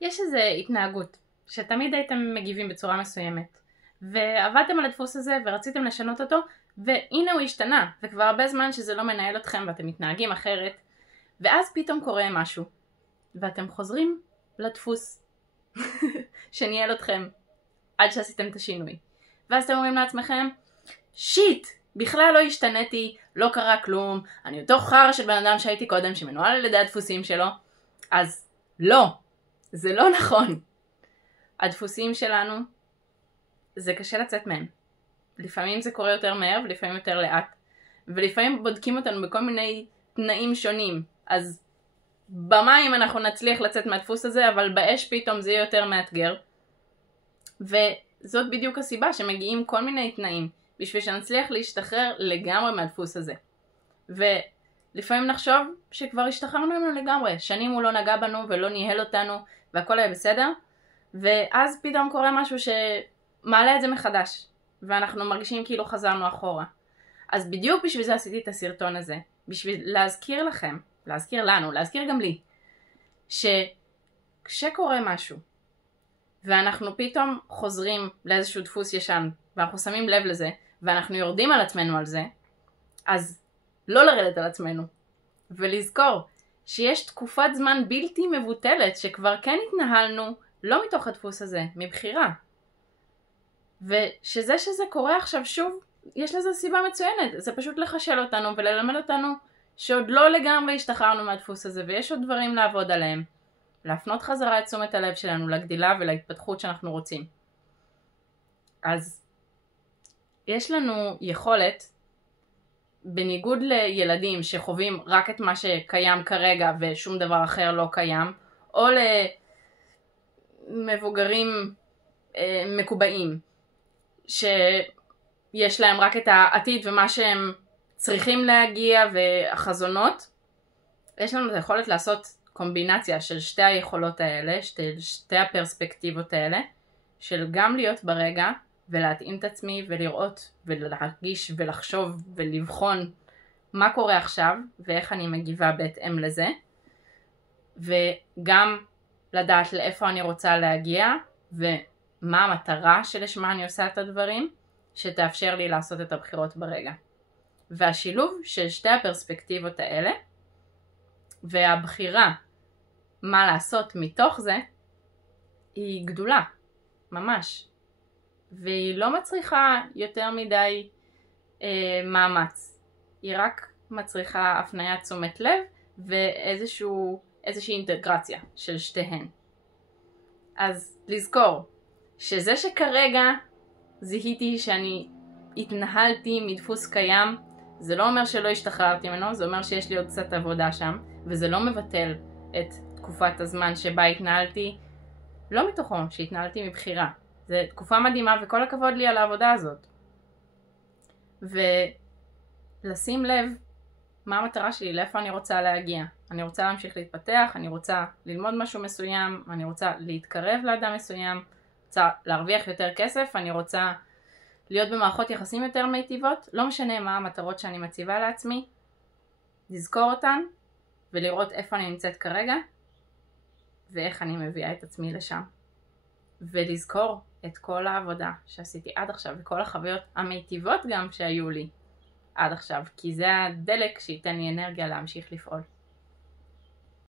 יש איזו התנהגות שתמיד הייתם מגיבים בצורה מסוימת, ועבדתם על הדפוס הזה ורציתם לשנות אותו, והנה הוא השתנה, וכבר הרבה זמן שזה לא מנהל אתכם ואתם מתנהגים אחרת, ואז פתאום קורה משהו, ואתם חוזרים לדפוס שניהל אתכם עד שעשיתם את השינוי. ואז אתם אומרים לעצמכם, שיט, בכלל לא השתניתי, לא קרה כלום, אני אותו חר של בן אדם שהייתי קודם שמנוהל על ידי הדפוסים שלו. אז לא, זה לא נכון. הדפוסים שלנו, זה קשה לצאת מהם. לפעמים זה קורה יותר מהר ולפעמים יותר לאט. ולפעמים בודקים אותנו בכל מיני תנאים שונים. אז במים אנחנו נצליח לצאת מהדפוס הזה, אבל באש פתאום זה יהיה יותר מאתגר. וזאת בדיוק הסיבה שמגיעים כל מיני תנאים, בשביל שנצליח להשתחרר לגמרי מהדפוס הזה. ולפעמים נחשוב שכבר השתחררנו ממנו לגמרי, שנים הוא לא נגע בנו ולא ניהל אותנו והכל היה בסדר, ואז פתאום קורה משהו שמעלה את זה מחדש, ואנחנו מרגישים כאילו חזרנו אחורה. אז בדיוק בשביל זה עשיתי את הסרטון הזה, בשביל להזכיר לכם, להזכיר לנו, להזכיר גם לי, שכשקורה משהו, ואנחנו פתאום חוזרים לאיזשהו דפוס ישן, ואנחנו שמים לב לזה, ואנחנו יורדים על עצמנו על זה, אז לא לרדת על עצמנו. ולזכור שיש תקופת זמן בלתי מבוטלת, שכבר כן התנהלנו, לא מתוך הדפוס הזה, מבחירה. שזה קורה עכשיו שוב, יש לזה סיבה מצוינת. זה פשוט לחשל אותנו וללמד אותנו שעוד לא לגמרי השתחררנו מהדפוס הזה, ויש עוד דברים לעבוד עליהם. להפנות חזרה את תשומת הלב שלנו לגדילה ולהתפתחות שאנחנו רוצים. אז יש לנו יכולת, בניגוד לילדים שחווים רק את מה שקיים כרגע ושום דבר אחר לא קיים, או למבוגרים מקובעים שיש להם רק את העתיד ומה שהם צריכים להגיע והחזונות, יש לנו את היכולת לעשות קומבינציה של שתי היכולות האלה, שתי הפרספקטיבות האלה, של גם להיות ברגע ולהתאים את עצמי ולראות ולהרגיש ולחשוב ולבחון מה קורה עכשיו ואיך אני מגיבה בהתאם לזה, וגם לדעת לאיפה אני רוצה להגיע ומה המטרה שלשמה אני עושה את הדברים, שתאפשר לי לעשות את הבחירות ברגע. והשילוב של שתי הפרספקטיבות האלה והבחירה מה לעשות מתוך זה היא גדולה, ממש. והיא לא מצריכה יותר מדי מאמץ. היא רק מצריכה הפניית תשומת לב ואיזושהי אינטגרציה של שתיהן. אז לזכור שזה שכרגע זיהיתי שאני התנהלתי מדפוס קיים, זה לא אומר שלא השתחררתי ממנו, זה אומר שיש לי עוד קצת עבודה שם, וזה לא מבטל את תקופת הזמן שבה התנהלתי, לא מתוכו, שהתנהלתי מבחירה. זו תקופה מדהימה וכל הכבוד לי על העבודה הזאת. ולשים לב מה המטרה שלי, לאיפה אני רוצה להגיע. אני רוצה להמשיך להתפתח, אני רוצה ללמוד משהו מסוים, אני רוצה להתקרב לאדם מסוים, רוצה להרוויח יותר כסף, אני רוצה להיות במערכות יחסים יותר מיטיבות, לא משנה מה המטרות שאני מציבה לעצמי, לזכור אותן ולראות איפה אני נמצאת כרגע ואיך אני מביאה את עצמי לשם. ולזכור את כל העבודה שעשיתי עד עכשיו וכל החוויות המיטיבות גם שהיו לי עד עכשיו, כי זה הדלק שייתן לי אנרגיה להמשיך לפעול.